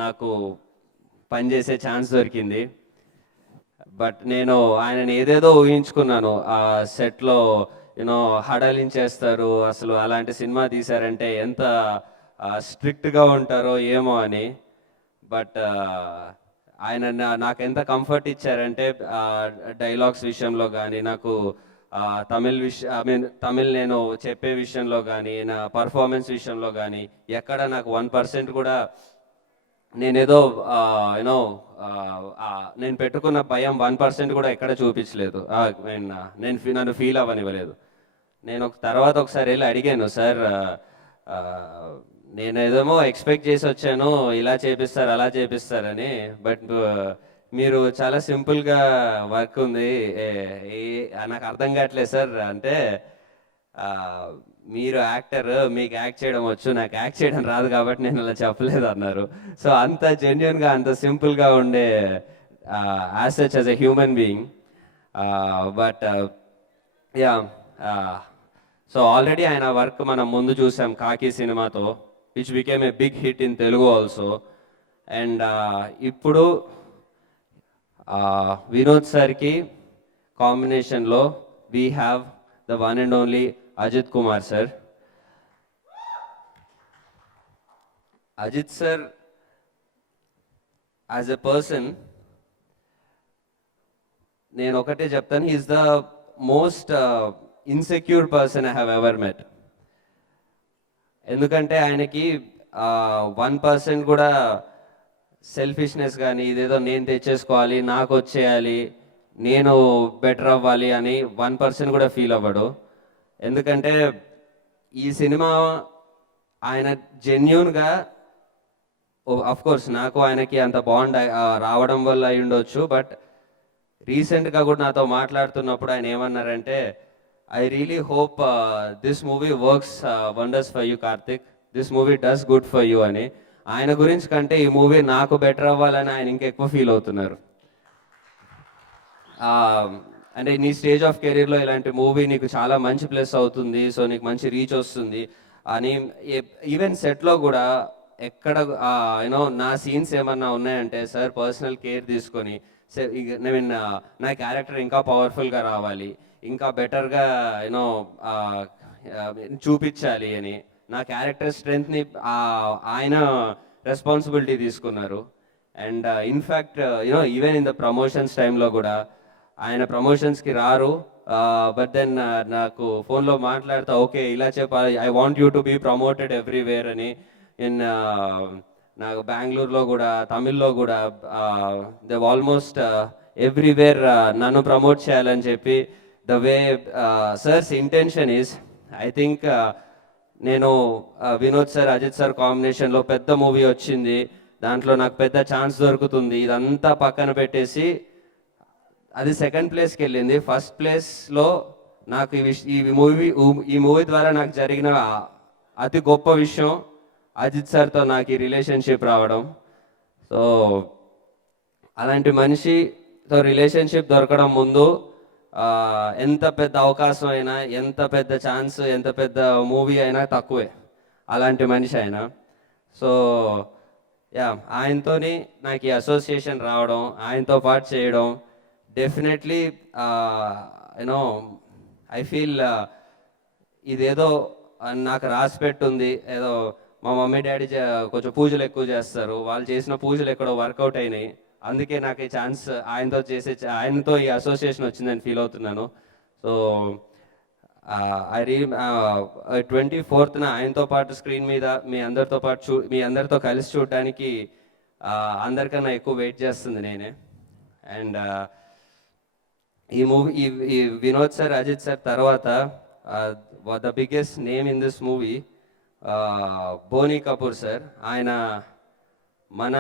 నాకు పనిచేసే ఛాన్స్ దొరికింది. బట్ నేను ఆయనని ఏదేదో ఊహించుకున్నాను, ఆ సెట్లో యూనో హడలించేస్తారు, అసలు అలాంటి సినిమా తీశారంటే ఎంత స్ట్రిక్ట్గా ఉంటారో ఏమో అని. బట్ ఆయన నాకు ఎంత కంఫర్ట్ ఇచ్చారంటే డైలాగ్స్ విషయంలో కానీ, నాకు తమిళ్ నేను చెప్పే విషయంలో కానీ, నా పర్ఫార్మెన్స్ విషయంలో కానీ ఎక్కడ నాకు 1% కూడా నేనేదో యూనో నేను పెట్టుకున్న భయం 1% కూడా ఎక్కడ చూపించలేదు. నన్ను ఫీల్ అవ్వనివ్వలేదు. నేను తర్వాత ఒకసారి వెళ్ళి అడిగాను, సార్ నేను ఏదేమో ఎక్స్పెక్ట్ చేసి వచ్చాను, ఇలా చేపిస్తారు అలా చేపిస్తారని, బట్ మీరు చాలా సింపుల్గా వర్క్ ఉంది, నాకు అర్థం కావట్లేదు సార్ అంటే, మీరు యాక్టర్, మీకు యాక్ట్ చేయడం వచ్చు, నాకు యాక్ట్ చేయడం రాదు కాబట్టి నేను అలా చెప్పలేదు అన్నారు. సో అంత జెన్యున్గా అంత సింపుల్గా ఉండే as such as a human being. But yeah, so already ఆయన వర్క్ మనం ముందు చూసాం కాకి సినిమాతో, which became a big hit in Telugu also. And ఇప్పుడు వినోద్ సార్కి కాంబినేషన్లో we have the one and only Ajith Kumar sir. Ajith sir, as a person, నేను ఒకటే చెప్తాను, he is the most insecure person I have ever met. ఎందుకంటే ఆయనకి 1% కూడా selfishness కానీ, ఇదేదో నేను తెచ్చేసుకోవాలి, నాకు వచ్చేయాలి, నేను బెటర్ అవ్వాలి అని 1% కూడా ఫీల్ అవ్వడు. ఎందుకంటే ఈ సినిమా ఆయన జెన్యూన్గా, కోర్స్ నాకు ఆయనకి అంత బాండ్ రావడం వల్ల అయి ఉండొచ్చు, బట్ రీసెంట్గా కూడా నాతో మాట్లాడుతున్నప్పుడు ఆయన ఏమన్నారంటే, I really hope this movie works wonders for you Karthik, this movie does good for you అని. ఆయన గురించి కంటే ఈ మూవీ నాకు బెటర్ అవ్వాలని ఆయన ఇంకెక్కువ ఫీల్ అవుతున్నారు. అంటే నీ స్టేజ్ ఆఫ్ కెరీర్లో ఇలాంటి మూవీ నీకు చాలా మంచి ప్లస్ అవుతుంది, సో నీకు మంచి రీచ్ వస్తుంది అని. ఈవెన్ సెట్లో కూడా ఎక్కడ యూనో నా సీన్స్ ఏమన్నా ఉన్నాయంటే సార్ పర్సనల్ కేర్ తీసుకొని, ఐ మీన్ నా క్యారెక్టర్ ఇంకా పవర్ఫుల్గా రావాలి, ఇంకా బెటర్గా యూనో చూపించాలి అని నా క్యారెక్టర్ స్ట్రెంగ్త్ని ఆయన రెస్పాన్సిబిలిటీ తీసుకున్నారు. And in fact you know even in the promotions టైంలో కూడా ఆయన ప్రమోషన్స్కి రారు, బట్ దెన్ నాకు ఫోన్లో మాట్లాడతా, ఓకే ఇలా చెప్పాలి, I want you to be promoted everywhere అని. ఇన్ నాకు బెంగళూరులో కూడా, తమిళ్లో కూడా దే ఆల్మోస్ట్ ఎవ్రీవేర్ నన్ను ప్రమోట్ చేయాలని చెప్పి, the way sir's intention is, I think నేను వినోద్ సార్ అజిత్ సార్ కాంబినేషన్లో పెద్ద మూవీ వచ్చింది, దాంట్లో నాకు పెద్ద ఛాన్స్ దొరుకుతుంది, ఇదంతా పక్కన పెట్టేసి అది సెకండ్ ప్లేస్కి వెళ్ళింది. ఫస్ట్ ప్లేస్లో నాకు ఈ మూవీ ద్వారా నాకు జరిగిన అతి గొప్ప విషయం అజిత్ సార్తో నాకు ఈ రిలేషన్షిప్ రావడం. సో అలాంటి మనిషితో రిలేషన్షిప్ దొరకడం ముందు ఎంత పెద్ద అవకాశం అయినా, ఎంత పెద్ద ఛాన్స్, ఎంత పెద్ద మూవీ అయినా తక్కువే, అలాంటి మనిషి ఆయన. సో యా, ఆయనతోని నాకు ఈ అసోసియేషన్ రావడం, ఆయనతో పాటు చేయడం, డెఫినెట్లీ యూనో ఐ ఫీల్ ఇదేదో నాకు రాసి పెట్టుంది, ఏదో మా మమ్మీ డాడీ కొంచెం పూజలు ఎక్కువ చేస్తారు, వాళ్ళు చేసిన పూజలు ఎక్కడో వర్కౌట్ అయినాయి, అందుకే నాకు ఈ ఛాన్స్ ఆయనతో ఈ అసోసియేషన్ వచ్చిందని ఫీల్ అవుతున్నాను. సో ఐ 24th ఆయనతో పాటు స్క్రీన్ మీద మీ అందరితో కలిసి చూడటానికి అందరికన్నా ఎక్కువ వెయిట్ చేస్తుంది నేనే. అండ్ ఈ మూవీ ఈ వినోద్ సార్, అజిత్ సార్ తర్వాత the biggest name in this movie Boney Kapoor sir. ఆయన మన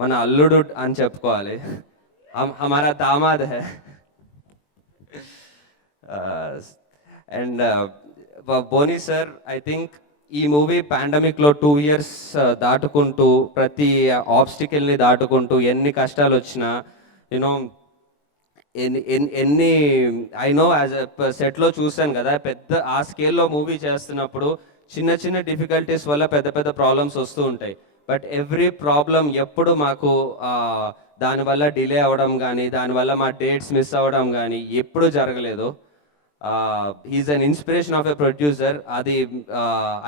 మన అల్లుడు అని చెప్పుకోవాలి. హమారా దామాద్ హై. And Boney sir, I think ఈ మూవీ పాండమిక్లో 2 years దాటుకుంటూ, ప్రతి ఆబ్స్టికల్ని దాటుకుంటూ, ఎన్ని కష్టాలు వచ్చినా, యూనో ఎన్ని ఐ నో యాజ్ సెట్లో చూశాను కదా, పెద్ద ఆ స్కేల్లో మూవీ చేస్తున్నప్పుడు చిన్న చిన్న డిఫికల్టీస్ వల్ల పెద్ద పెద్ద ప్రాబ్లమ్స్ వస్తూ ఉంటాయి. బట్ ఎవ్రీ ప్రాబ్లం ఎప్పుడు మాకు దానివల్ల డిలే అవ్వడం కానీ, దానివల్ల మా డేట్స్ మిస్ అవ్వడం కానీ ఎప్పుడూ జరగలేదు. He's an inspiration of a producer. Adi,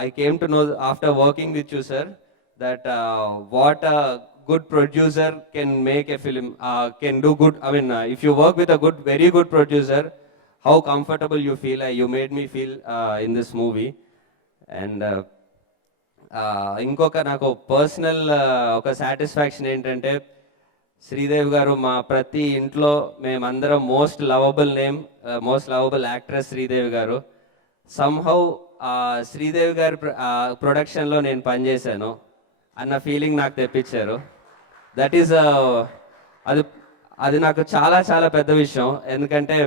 I came to know after working with you, sir, that what a good producer can make a film, can do good. I mean, if you work with a good, very good producer, how comfortable you feel. You made me feel in this movie. And ఇంకొక నాకు personal ఒక satisfaction ఏంటంటే, శ్రీదేవి గారు మా ప్రతి ఇంట్లో మేమందరం most lovable actress Sridevi గారు. సమ్హౌ శ్రీదేవి గారి ప్రొడక్షన్లో నేను పనిచేశాను అన్న ఫీలింగ్ నాకు తెప్పించారు. దట్ ఈస్ అది నాకు చాలా చాలా పెద్ద విషయం. ఎందుకంటే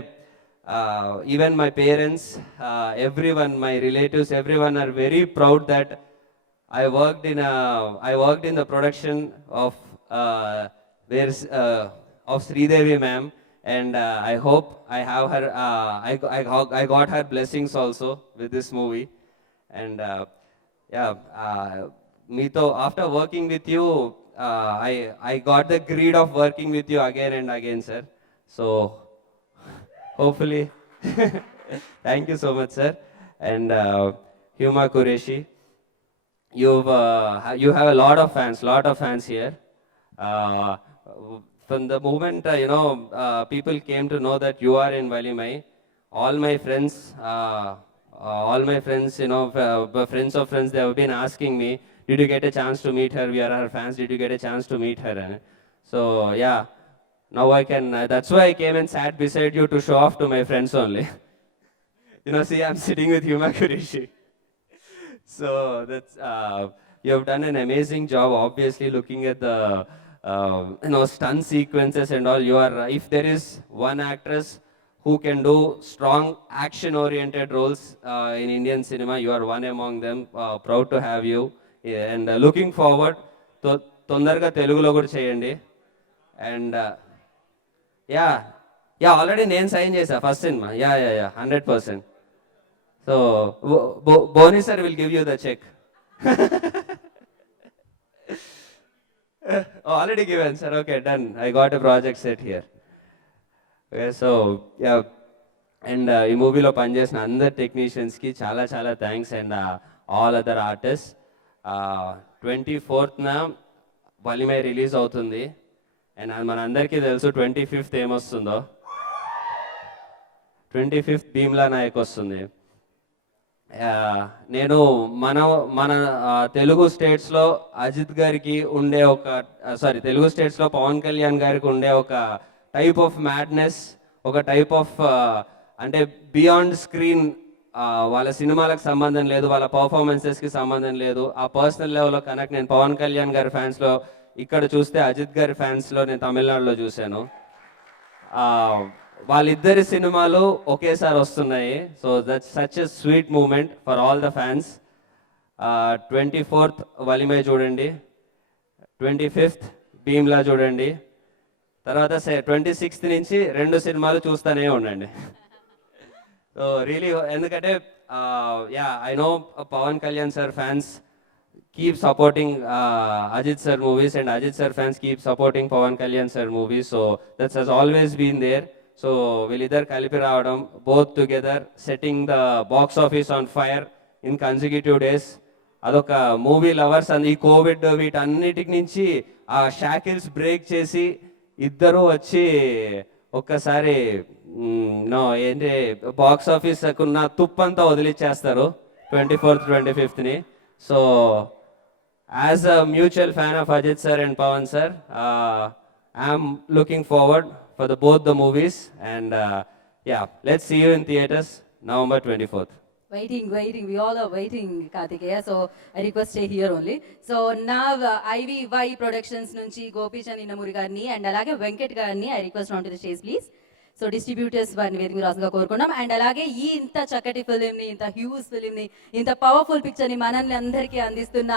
even my parents, everyone, my relatives, everyone are very proud that I worked in the production of of Sridevi ma'am, and I hope I have her. I got her blessings also with this movie, and Meeto, after working with you, I got the greed of working with you again and again, sir. So hopefully, thank you so much, sir. And Huma Qureshi, you have a lot of fans here. From the moment people came to know that you are in Valimai, all my friends, friends of friends, they have been asking me, did you get a chance to meet her? We are her fans. Did you get a chance to meet her? So yeah, now I can. That's why I came and sat beside you to show off to my friends only. See, I'm sitting with Huma Qureshi. So that's you have done an amazing job. Obviously, looking at the stunt sequences and all, you are, if there is one actress who can do strong action oriented roles in Indian cinema, you are one among them. Proud to have you. And looking forward to తొందరగా తెలుగులో కూడా చేయండి. And already నేను sign చేశా first సినిమా. 100%. So Boney sir will give you the cheque. Already given, sir. Okay, done. I got a project set here. Okay, so yeah, and ఈ మూవీలో పనిచేసిన అందరు టెక్నీషియన్స్కి చాలా చాలా thanks. And all other artist. 24th Valimai release అవుతుంది. And మనందరికీ తెలుసు 25th ఏమొస్తుందో. 25th భీమ్లా నాయక్ వస్తుంది. నేను మన తెలుగు స్టేట్స్లో అజిత్ గారికి ఉండే తెలుగు స్టేట్స్లో పవన్ కళ్యాణ్ గారికి ఉండే ఒక టైప్ ఆఫ్ మ్యాడ్నెస్, ఒక టైప్ ఆఫ్ అంటే బియాండ్ స్క్రీన్, వాళ్ళ సినిమాలకు సంబంధం లేదు, వాళ్ళ పర్ఫార్మెన్సెస్కి సంబంధం లేదు. ఆ పర్సనల్ లెవెల్లో కనెక్ట్ నేను పవన్ కళ్యాణ్ గారి ఫ్యాన్స్లో ఇక్కడ చూస్తే, అజిత్ గారి ఫ్యాన్స్లో నేను తమిళనాడులో చూశాను. వాళ్ళిద్దరి సినిమాలు ఒకేసారి వస్తున్నాయి. So that's such a sweet moment for all the fans. 24th Valimai చూడండి, 25th భీమ్లా చూడండి, తర్వాత 26th నుంచి 2 సినిమాలు చూస్తూనే ఉండండి. సో రియలీ, ఎందుకంటే I know Pawan Kalyan sir fans keep supporting Ajith sir movies, and Ajith sir fans keep supporting Pawan Kalyan sir movies. So that has always been there. So వీళ్ళిద్దరు కలిపి రావడం, both together setting the box office on fire in consecutive days. అదొక movie lovers and ఈ Covid వీటన్నిటికి నుంచి ఆ shackles break చేసి ఇద్దరు వచ్చి ఒక్కసారి ఏంటి బాక్స్ ఆఫీస్ ఉన్న తుప్పంతా వదిలిచ్చేస్తారు 24th 25th. So as a mutual fan of Ajith sir and Pawan sir, I'm looking forward for both the movies. And yeah, let's see you in theaters November 24th. Waiting. We all are waiting, Karthikeya. So I request stay here only. So now IVY Productions nunchi Gopichan Innamuri garni and alage Venkat garni I request onto the stage, please. So distributors వారిని వేదిక రాసుగా కోరుకున్నాం. And అలాగే ఈ ఇంత చక్కటి ఫిలింని, ఇంత huge ఫిలింని, ఇంత powerful పిక్చర్ని మనల్ని అందరికీ అందిస్తున్న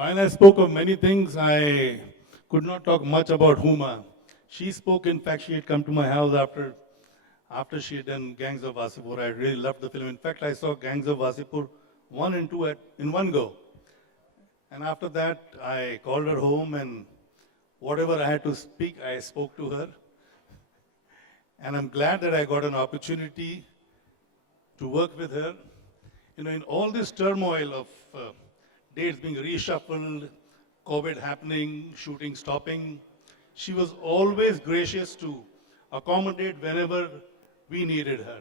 While I spoke of many things, I could not talk much about Huma. She spoke, in fact, she had come to my house after she had done Gangs of Wasipur. I really loved the film. In fact, I saw Gangs of Wasipur 1 and 2 in one go. And after that, I called her home and whatever I had to speak, I spoke to her. And I'm glad that I got an opportunity to work with her. You know, in all this turmoil of dates being reshuffled, COVID happening, shooting stopping, she was always gracious to accommodate whenever we needed her.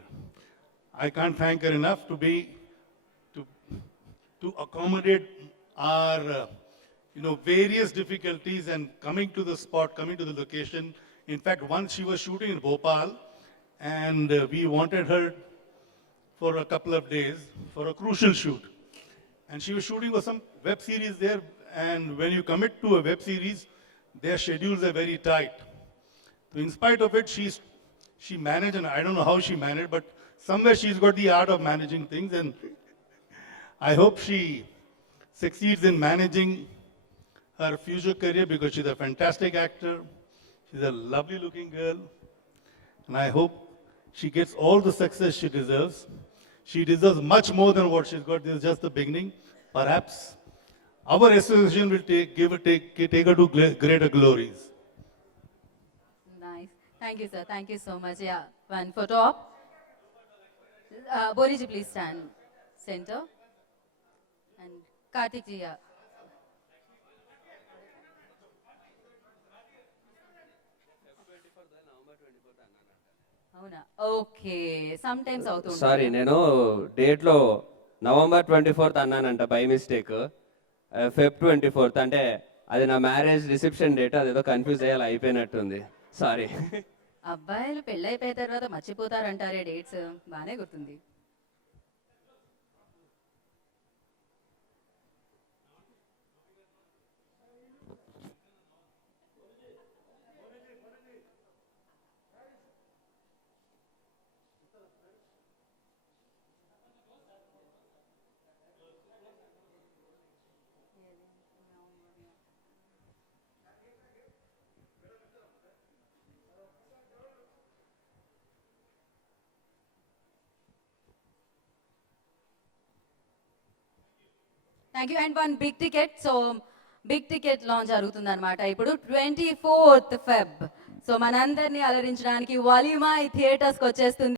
I can't thank her enough to accommodate our various difficulties and coming to the spot, coming to the location. In fact, once she was shooting in Bhopal and we wanted her for a couple of days for a crucial shoot. And she was shooting for some web series there, and when you commit to a web series, their schedules are very tight. So in spite of it, she managed, and I don't know how she managed, but somewhere she's got the art of managing things, and I hope she succeeds in managing her future career because she's a fantastic actor, she's a lovely looking girl, and I hope she gets all the success she deserves. She deserves much more than what she's got. This is just the beginning. Perhaps our association will take her to greater glories. nice. Thank you, sir. Thank you so much. Yeah, one photo op. Boney ji, please stand center. And Karthik ji, yeah. అవునా okay some times అవుతుంది sorry, నేను డేట్లో November 24th అన్నానంట by mistake. Feb 24th అంటే అది నా marriage reception date, అదేదో confuse అయ్యేలా అయిపోయినట్టుంది. సారీ. అబ్బాయిలు పెళ్ళైపోయిన తర్వాత మర్చిపోతారంటారే డేట్స్, బాగానే గుర్తుంది. Thank you. And one big ticket. So big ticket launch జరుగుతుంది అనమాట ఇప్పుడు 24th Feb. సో మనందరినీ అలరించడానికి వలిమాయ్ థియేటర్స్కి వచ్చేస్తుంది.